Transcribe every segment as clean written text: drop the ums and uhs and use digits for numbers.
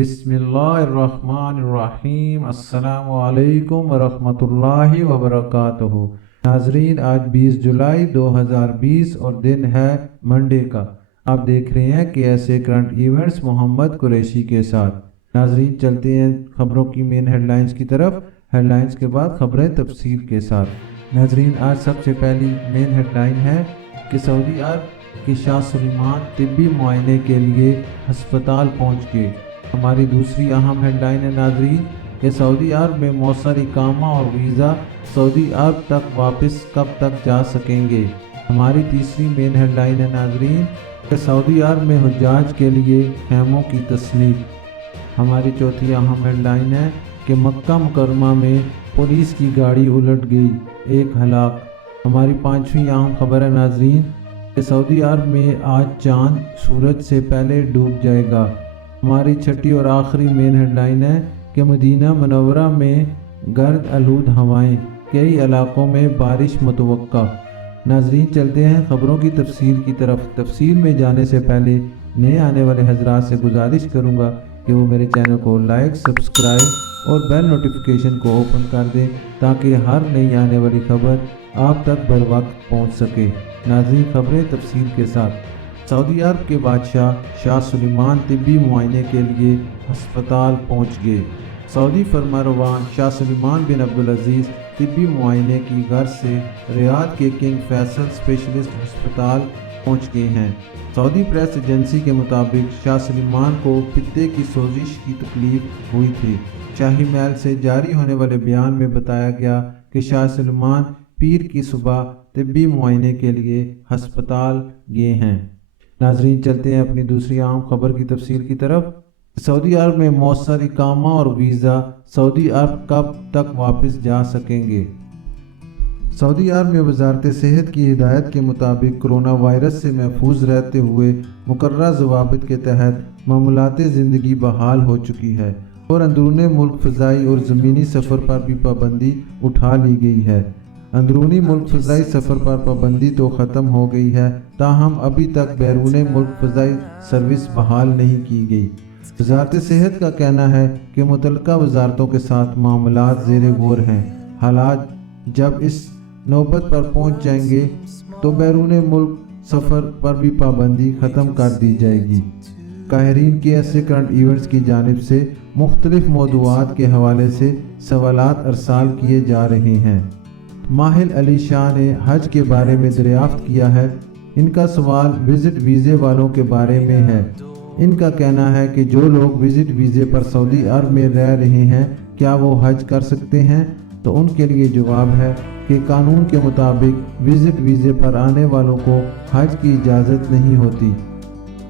بسم اللہ الرحمن الرحیم۔ السلام علیکم ورحمۃ اللہ وبرکاتہ۔ ناظرین، آج 20 جولائی 2020 اور دن ہے منڈے کا۔ آپ دیکھ رہے ہیں KSA کرنٹ ایونٹس محمد قریشی کے ساتھ۔ ناظرین، چلتے ہیں خبروں کی مین ہیڈ لائنز کی طرف۔ ہیڈ لائنز کے بعد خبریں تفصیل کے ساتھ۔ ناظرین، آج سب سے پہلی مین ہیڈ لائن ہے کہ سعودی عرب کے شاہ سلمان طبی معائنے کے لیے ہسپتال پہنچ گئے۔ ہماری دوسری اہم ہیڈ لائن ہے ناظرین کہ سعودی عرب میں مؤثر اقامہ اور ویزا سعودی عرب تک واپس کب تک جا سکیں گے۔ ہماری تیسری مین ہیڈ لائن ہے ناظرین کہ سعودی عرب میں حجاج کے لیے خیموں کی تصنیف۔ ہماری چوتھی اہم ہیڈ لائن ہے کہ مکہ مکرمہ میں پولیس کی گاڑی الٹ گئی، 1 ہلاک۔ ہماری پانچویں اہم خبر ہے ناظرین کہ سعودی عرب میں آج چاند سورج سے پہلے ڈوب جائے گا۔ ہماری چھٹی اور آخری مین ہیڈ لائن ہے کہ مدینہ منورہ میں گرد آلود ہوائیں، کئی علاقوں میں بارش متوقع۔ ناظرین، چلتے ہیں خبروں کی تفصیل کی طرف۔ تفصیل میں جانے سے پہلے نئے آنے والے حضرات سے گزارش کروں گا کہ وہ میرے چینل کو لائک، سبسکرائب اور بیل نوٹیفیکیشن کو اوپن کر دیں تاکہ ہر نئی آنے والی خبر آپ تک بر وقت پہنچ سکے۔ ناظرین، خبریں تفصیل کے ساتھ۔ سعودی عرب کے بادشاہ شاہ سلمان طبی معائنے کے لیے ہسپتال پہنچ گئے۔ سعودی فرمانروا شاہ سلمان بن عبدالعزیز طبی معائنے کی غرض سے ریاض کے کنگ فیصل اسپیشلسٹ ہسپتال پہنچ گئے ہیں۔ سعودی پریس ایجنسی کے مطابق شاہ سلمان کو پتے کی سوزش کی تکلیف ہوئی تھی۔ شاہی محل سے جاری ہونے والے بیان میں بتایا گیا کہ شاہ سلمان پیر کی صبح طبی معائنے کے لیے ہسپتال گئے ہیں۔ ناظرین، چلتے ہیں اپنی دوسری اہم خبر کی تفصیل کی طرف۔ سعودی عرب میں مؤثر اقامہ اور ویزا سعودی عرب کب تک واپس جا سکیں گے۔ سعودی عرب میں وزارت صحت کی ہدایت کے مطابق کرونا وائرس سے محفوظ رہتے ہوئے مقررہ ضوابط کے تحت معمولات زندگی بحال ہو چکی ہے اور اندرون ملک فضائی اور زمینی سفر پر بھی پابندی اٹھا لی گئی ہے۔ اندرونی ملک فضائی سفر پر پابندی تو ختم ہو گئی ہے، تاہم ابھی تک بیرون ملک فضائی سروس بحال نہیں کی گئی۔ وزارت صحت کا کہنا ہے کہ متعلقہ وزارتوں کے ساتھ معاملات زیر غور ہیں۔ حالات جب اس نوبت پر پہنچ جائیں گے تو بیرون ملک سفر پر بھی پابندی ختم کر دی جائے گی۔ قاہرین KSA کرنٹ ایونٹس کی جانب سے مختلف موضوعات کے حوالے سے سوالات ارسال کیے جا رہے ہیں۔ ماہل علی شاہ نے حج کے بارے میں دریافت کیا ہے۔ ان کا سوال وزٹ ویزے والوں کے بارے میں ہے۔ ان کا کہنا ہے کہ جو لوگ وزٹ ویزے پر سعودی عرب میں رہ رہے ہیں کیا وہ حج کر سکتے ہیں؟ تو ان کے لیے جواب ہے کہ قانون کے مطابق وزٹ ویزے پر آنے والوں کو حج کی اجازت نہیں ہوتی۔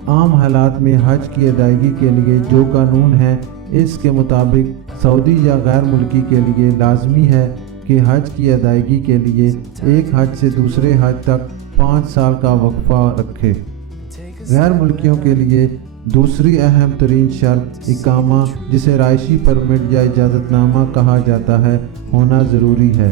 عام حالات میں حج کی ادائیگی کے لیے جو قانون ہے اس کے مطابق سعودی یا غیر ملکی کے لیے لازمی ہے کہ حج کی ادائیگی کے لیے ایک حج سے دوسرے حج تک 5 سال کا وقفہ رکھے۔ غیر ملکیوں کے لیے دوسری اہم ترین شرط اقامہ، جسے رہائشی پرمٹ یا اجازت نامہ کہا جاتا ہے، ہونا ضروری ہے۔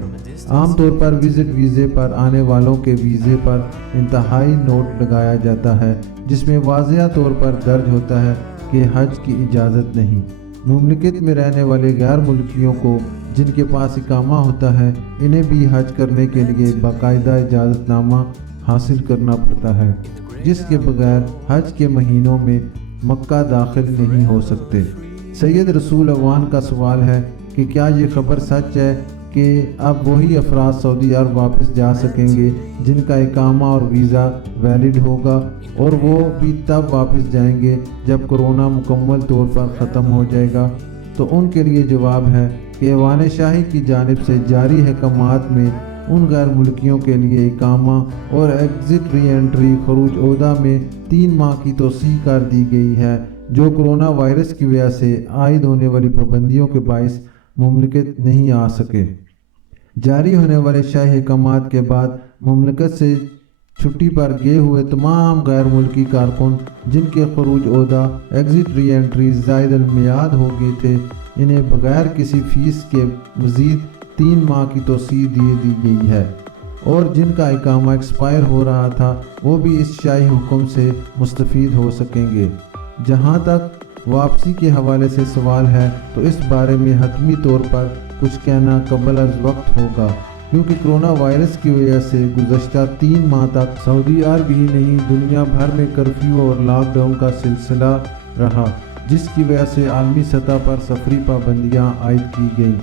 عام طور پر وزٹ ویزے پر آنے والوں کے ویزے پر انتہائی نوٹ لگایا جاتا ہے جس میں واضح طور پر درج ہوتا ہے کہ حج کی اجازت نہیں۔ مملکت میں رہنے والے غیر ملکیوں کو جن کے پاس اقامہ ہوتا ہے انہیں بھی حج کرنے کے لیے باقاعدہ اجازت نامہ حاصل کرنا پڑتا ہے، جس کے بغیر حج کے مہینوں میں مکہ داخل نہیں ہو سکتے۔ سید رسول اوان کا سوال ہے کہ کیا یہ خبر سچ ہے کہ اب وہی افراد سعودی عرب واپس جا سکیں گے جن کا اقامہ اور ویزا ویلڈ ہوگا، اور وہ بھی تب واپس جائیں گے جب کرونا مکمل طور پر ختم ہو جائے گا؟ تو ان کے لیے جواب ہے کہ ایوان شاہی کی جانب سے جاری احکامات میں ان غیر ملکیوں کے لیے اقامہ اور ایگزٹ ری انٹری خروج عہدہ میں 3 ماہ کی توسیع کر دی گئی ہے، جو کرونا وائرس کی وجہ سے عائد ہونے والی پابندیوں کے باعث مملکت نہیں آ سکے۔ جاری ہونے والے شاہی احکامات کے بعد مملکت سے چھٹی پر گئے ہوئے تمام غیر ملکی کارکن جن کے خروج عہدہ ایگزٹ ری انٹری زائد المیعاد ہو گئے تھے، انہیں بغیر کسی فیس کے مزید 3 ماہ کی توسیع دی گئی ہے، اور جن کا اقامہ ایکسپائر ہو رہا تھا وہ بھی اس شاہی حکم سے مستفید ہو سکیں گے۔ جہاں تک واپسی کے حوالے سے سوال ہے تو اس بارے میں حتمی طور پر کچھ کہنا قبل از وقت ہوگا، کیونکہ کرونا وائرس کی وجہ سے گزشتہ 3 ماہ تک سعودی عرب ہی نہیں دنیا بھر میں کرفیو اور لاک ڈاؤن کا سلسلہ رہا، جس کی وجہ سے عالمی سطح پر سفری پابندیاں عائد کی گئیں۔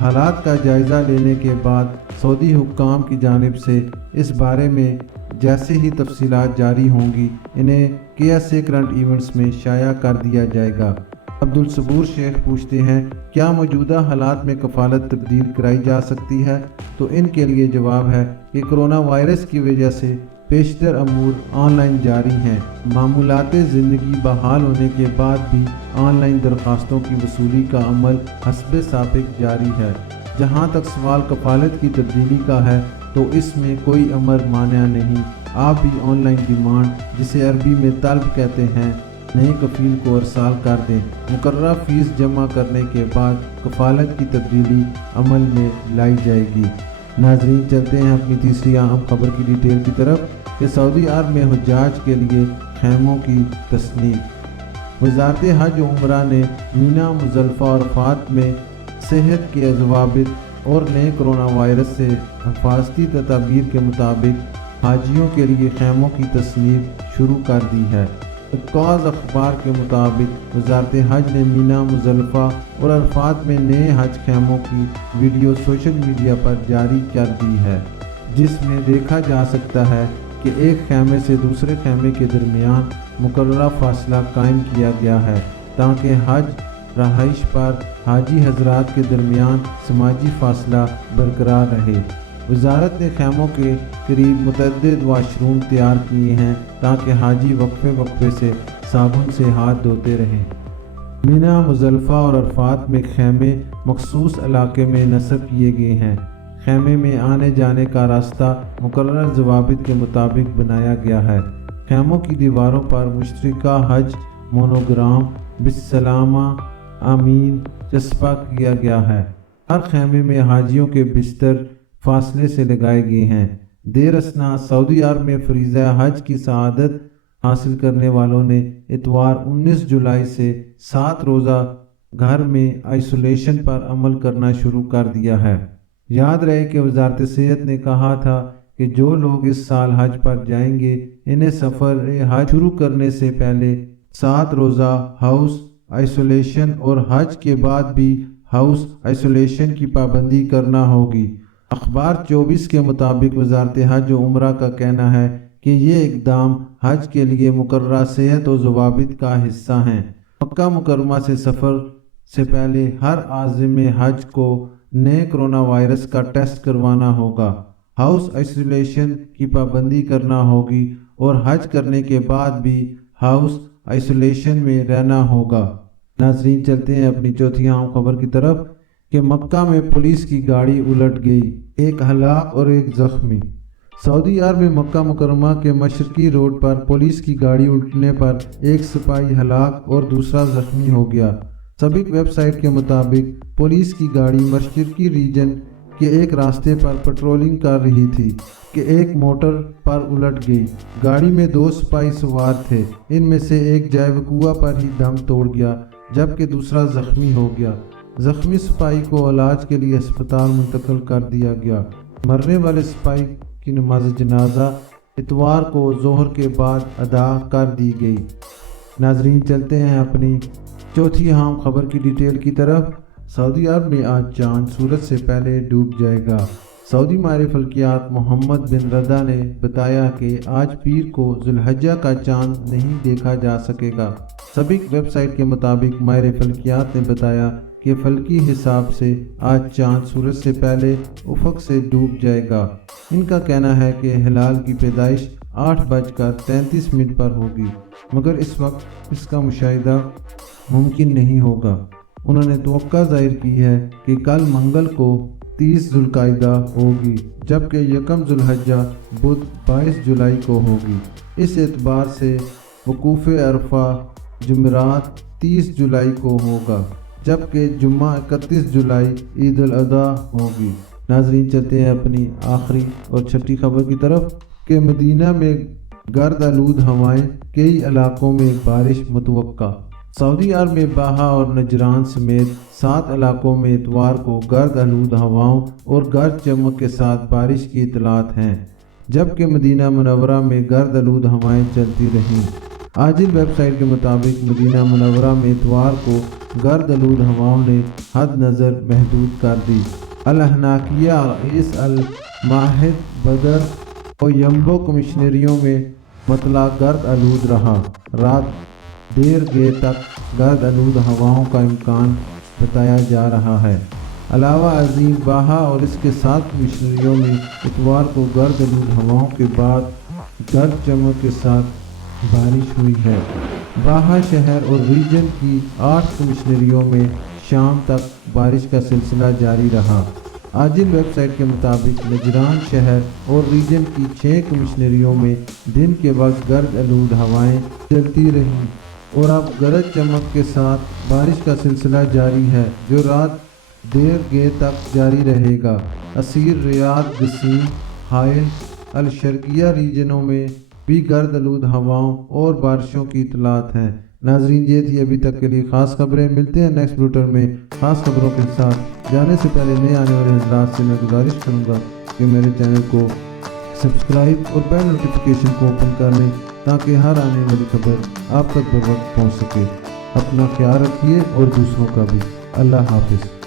حالات کا جائزہ لینے کے بعد سعودی حکام کی جانب سے اس بارے میں جیسے ہی تفصیلات جاری ہوں گی انہیں KSA کرنٹ ایونٹس میں شائع کر دیا جائے گا۔ عبدالصبور شیخ پوچھتے ہیں کیا موجودہ حالات میں کفالت تبدیل کرائی جا سکتی ہے؟ تو ان کے لیے جواب ہے کہ کرونا وائرس کی وجہ سے بیشتر امور آن لائن جاری ہیں۔ معمولات زندگی بحال ہونے کے بعد بھی آن لائن درخواستوں کی وصولی کا عمل حسب سابق جاری ہے۔ جہاں تک سوال کفالت کی تبدیلی کا ہے تو اس میں کوئی امر مانع نہیں، آپ بھی آن لائن ڈیمانڈ جسے عربی میں طلب کہتے ہیں نئے کفیل کو ارسال کر دیں۔ مقررہ فیس جمع کرنے کے بعد کفالت کی تبدیلی عمل میں لائی جائے گی۔ ناظرین چلتے ہیں اپنی تیسری اہم خبر کی ڈیٹیل کی طرف کہ سعودی عرب میں حجاج کے لیے خیموں کی تصنیف۔ وزارت حج و عمرہ نے مینا، مزدلفہ اور عرفات میں صحت کے ضوابط اور نئے کرونا وائرس سے حفاظتی تدابیر کے مطابق حاجیوں کے لیے خیموں کی تصنیف شروع کر دی ہے۔ عکاظ اخبار کے مطابق وزارت حج نے مینا، مزدلفہ اور عرفات میں نئے حج خیموں کی ویڈیو سوشل میڈیا پر جاری کر دی ہے، جس میں دیکھا جا سکتا ہے کہ ایک خیمے سے دوسرے خیمے کے درمیان مقررہ فاصلہ قائم کیا گیا ہے تاکہ حج رہائش پر حاجی حضرات کے درمیان سماجی فاصلہ برقرار رہے۔ وزارت نے خیموں کے قریب متعدد واش روم تیار کیے ہیں تاکہ حاجی وقفے وقفے سے صابن سے ہاتھ دھوتے رہیں۔ مینا، مزدلفہ اور عرفات میں خیمے مخصوص علاقے میں نصب کیے گئے ہیں۔ خیمے میں آنے جانے کا راستہ مقررہ ضوابط کے مطابق بنایا گیا ہے۔ خیموں کی دیواروں پر مشترکہ حج مونوگرام بالسلامہ آمین چسپاں کیا گیا ہے۔ ہر خیمے میں حاجیوں کے بستر فاصلے سے لگائے گئے ہیں۔ دیر اثنا سعودی عرب میں فریضہ حج کی سعادت حاصل کرنے والوں نے اتوار 19 جولائی سے 7 روزہ گھر میں آئسولیشن پر عمل کرنا شروع کر دیا ہے۔ یاد رہے کہ وزارت صحت نے کہا تھا کہ جو لوگ اس سال حج پر جائیں گے انہیں سفر حج شروع کرنے سے پہلے 7 روزہ ہاؤس آئسولیشن اور حج کے بعد بھی ہاؤس آئسولیشن کی پابندی کرنا ہوگی۔ اخبار 24 کے مطابق وزارت حج و عمرہ کا کہنا ہے کہ یہ اقدام حج کے لیے مقررہ صحت و ضوابط کا حصہ ہیں۔ مکہ مکرمہ سے سفر سے پہلے ہر عازم حج کو نئے کرونا وائرس کا ٹیسٹ کروانا ہوگا، ہاؤس آئسولیشن کی پابندی کرنا ہوگی اور حج کرنے کے بعد بھی ہاؤس آئسولیشن میں رہنا ہوگا۔ ناظرین چلتے ہیں اپنی چوتھی اہم خبر کی طرف کہ مکہ میں پولیس کی گاڑی الٹ گئی، 1 ہلاک اور 1 زخمی۔ سعودی عرب میں مکہ مکرمہ کے مشرقی روڈ پر پولیس کی گاڑی الٹنے پر 1 سپاہی ہلاک اور دوسرا زخمی ہو گیا۔ سابق ویب سائٹ کے مطابق پولیس کی گاڑی مشرقی ریجن کے ایک راستے پر پیٹرولنگ کر رہی تھی کہ ایک موٹر پر الٹ گئی۔ گاڑی میں 2 سپاہی سوار تھے، ان میں سے ایک جائے وقوع پر ہی دم توڑ گیا جبکہ دوسرا زخمی ہو گیا۔ زخمی سپاہی کو علاج کے لیے ہسپتال منتقل کر دیا گیا۔ مرنے والے سپاہی کی نماز جنازہ اتوار کو ظہر کے بعد ادا کر دی گئی۔ ناظرین چلتے ہیں اپنی چوتھی اہم خبر کی ڈیٹیل کی طرف۔ سعودی عرب میں آج چاند سورج سے پہلے ڈوب جائے گا۔ سعودی ماہر فلکیات محمد بن ردا نے بتایا کہ آج پیر کو ذو الحجہ کا چاند نہیں دیکھا جا سکے گا۔ سابق ویب سائٹ کے مطابق ماہر فلکیات نے بتایا کہ فلکی حساب سے آج چاند سورج سے پہلے افق سے ڈوب جائے گا۔ ان کا کہنا ہے کہ ہلال کی پیدائش 8:33 پر ہوگی، مگر اس وقت اس کا مشاہدہ ممکن نہیں ہوگا۔ انہوں نے توقع ظاہر کی ہے کہ کل منگل کو 30 ذو القعدہ ہوگی جبکہ 1 ذو الحجہ بدھ 22 جولائی کو ہوگی۔ اس اعتبار سے وقوف عرفہ جمعرات 30 جولائی کو ہوگا جبکہ جمعہ 31 جولائی عید الاضحیٰ ہوگی۔ ناظرین چلتے ہیں اپنی آخری اور چھٹی خبر کی طرف کہ مدینہ میں گرد آلود ہوائیں، کئی علاقوں میں بارش متوقع۔ سعودی عرب میں باہا اور نجران سمیت 7 علاقوں میں اتوار کو گرد آلود ہواؤں اور گرج چمک کے ساتھ بارش کی اطلاعات ہیں، جبکہ مدینہ منورہ میں گرد آلود ہوائیں چلتی رہیں۔ عاجل ویب سائٹ کے مطابق مدینہ منورہ میں اتوار کو گرد آلود ہواؤں نے حد نظر محدود کر دی۔ الحناکیہ، اس الماہد، بدر اور یمبو کمشنریوں میں مطلع گرد آلود رہا۔ رات دیر گئے تک گرد آلود ہواؤں کا امکان بتایا جا رہا ہے۔ علاوہ ازیں باہا اور اس کے 7 کمشنریوں میں اتوار کو گرد آلود ہواؤں کے بعد گرج چمک کے ساتھ بارش ہوئی ہے۔ باہا شہر اور ریجن کی 8 کمشنریوں میں شام تک بارش کا سلسلہ جاری رہا۔ عاجل ویب سائٹ کے مطابق نجران شہر اور ریجن کی 6 کمشنریوں میں دن کے وقت گرد آلود ہوائیں چلتی رہیں اور اب گرج چمک کے ساتھ بارش کا سلسلہ جاری ہے، جو رات دیر گئے تک جاری رہے گا۔ عسیر، ریاض، قصیم، حائل، الشرقیہ ریجنوں میں بھی گرد آلود ہواؤں اور بارشوں کی اطلاعات ہیں۔ ناظرین، یہ تھی ابھی تک کے لیے خاص خبریں۔ ملتے ہیں نیکسٹ بلیٹن میں خاص خبروں کے ساتھ۔ جانے سے پہلے نئے آنے والے حضرات سے میں گزارش کروں گا کہ میرے چینل کو سبسکرائب اور بیل نوٹیفیکیشن کو اوپن کر لیں تاکہ ہر آنے والی خبر آپ تک بر وقت پہنچ سکے۔ اپنا خیال رکھیے اور دوسروں کا بھی۔ اللہ حافظ۔